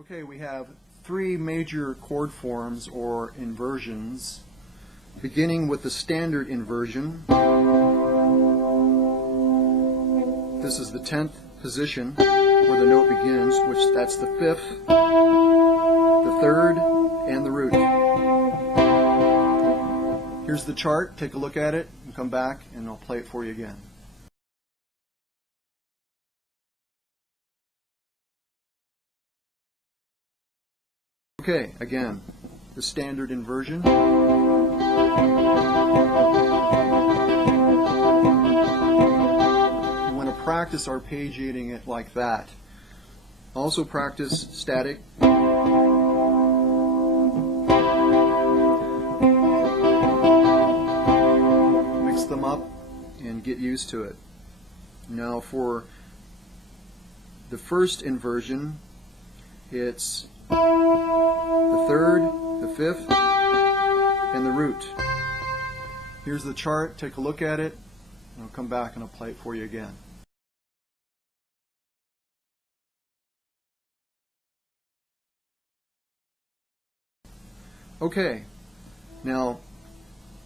Okay, we have three major chord forms or inversions, beginning with the standard inversion. This is the 10th position where the note begins, which that's the 5th, the 3rd, and the root. Here's the chart. Take a look at it and come back and I'll play it for you again. Okay, again, the standard inversion. We want to practice arpeggiating it like that. Also practice static. Mix them up and get used to it. Now for the first inversion, it's the 3rd, the 5th, and the root. Here's the chart. Take a look at it, and I'll come back and I'll play it for you again. Okay, now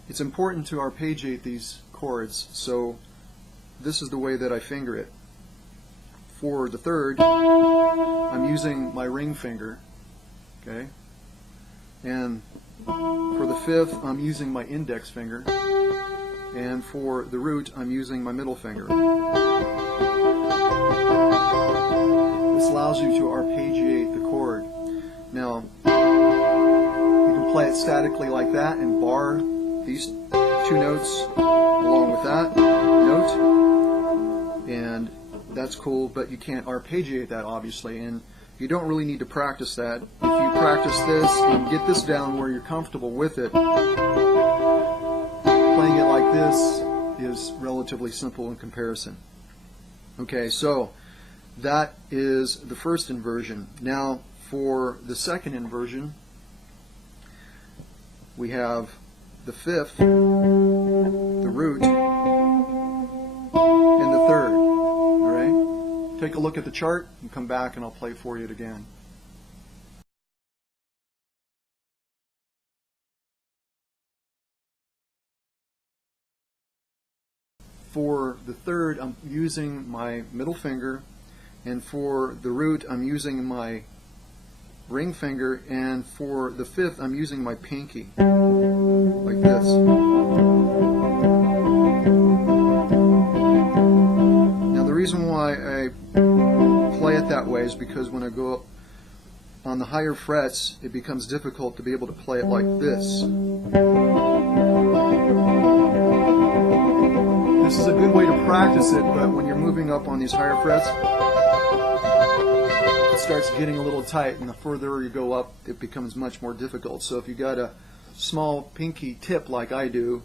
it's important to arpeggiate these chords, so this is the way that I finger it. For the 3rd, I'm using my ring finger. Okay, and for the 5th, I'm using my index finger, and for the root, I'm using my middle finger. This allows you to arpeggiate the chord. Now, you can play it statically like that and bar these two notes along with that note, and that's cool, but you can't arpeggiate that, obviously, and you don't really need to practice that. If you practice this and get this down where you're comfortable with it, playing it like this is relatively simple in comparison. Okay, so that is the first inversion. Now for the second inversion, we have the 5th, the root, and the 3rd. Take a look at the chart and come back and I'll play for you again. For the 3rd, I'm using my middle finger, and for the root, I'm using my ring finger, and for the 5th, I'm using my pinky, like this. Now the reason why I play it that way is because when I go up on the higher frets, it becomes difficult to be able to play it like this. This is a good way to practice it, but when you're moving up on these higher frets, it starts getting a little tight, and the further you go up, it becomes much more difficult. So if you got a small pinky tip like I do,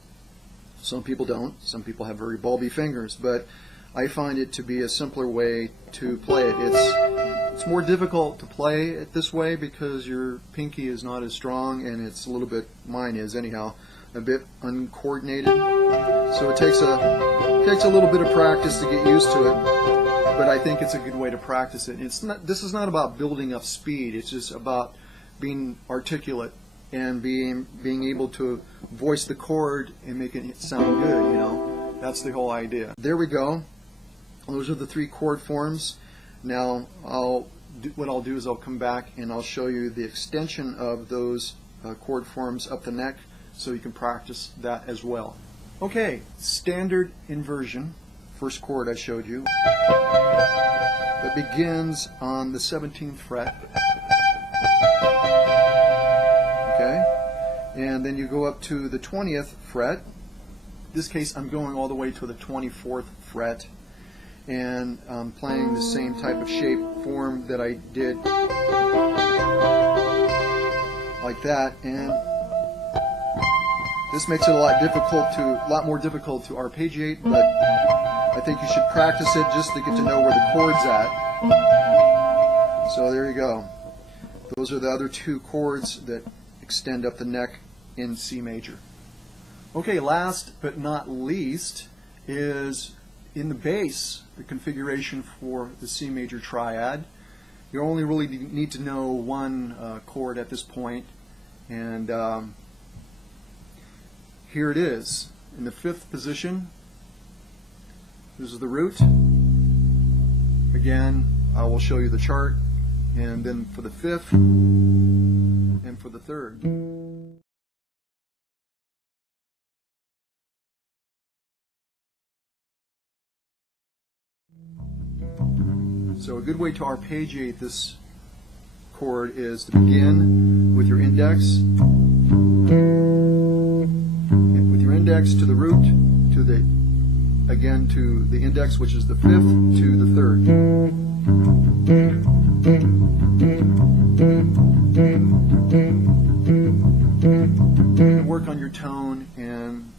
some people don't, some people have very bulby fingers, but I find it to be a simpler way to play it. It's more difficult to play it this way because your pinky is not as strong, and it's a little bit, mine is anyhow, a bit uncoordinated. So it takes a little bit of practice to get used to it, but I think it's a good way to practice it. This is not about building up speed. It's just about being articulate and being able to voice the chord and make it sound good. You know, that's the whole idea. There we go. Those are the three chord forms. Now what I'll do is I'll come back and I'll show you the extension of those chord forms up the neck so you can practice that as well. Okay, standard inversion, first chord I showed you. It begins on the 17th fret. Okay, and then you go up to the 20th fret. In this case, I'm going all the way to the 24th fret. And I'm playing the same type of shape form that I did, like that, and this makes it a lot more difficult to arpeggiate, but I think you should practice it just to get to know where the chord's at. So there you go. Those are the other two chords that extend up the neck in C major. Okay, last but not least is in the bass, the configuration for the C major triad. You only really need to know one chord at this point, and here it is in the 5th position. This is the root. Again, I will show you the chart, and then for the 5th and for the 3rd. So a good way to arpeggiate this chord is to begin with your index, to the root, to the index, which is the 5th, to the 3rd. Work on your tone and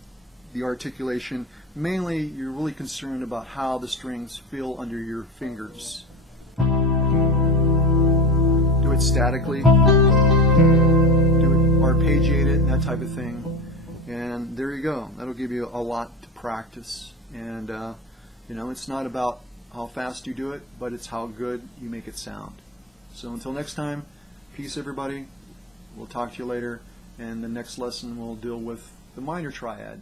the articulation. Mainly, you're really concerned about how the strings feel under your fingers. Do it statically, arpeggiate it, and that type of thing. And there you go. That'll give you a lot to practice. And you know, it's not about how fast you do it, but it's how good you make it sound. So until next time, peace everybody. We'll talk to you later, and the next lesson will deal with the minor triad.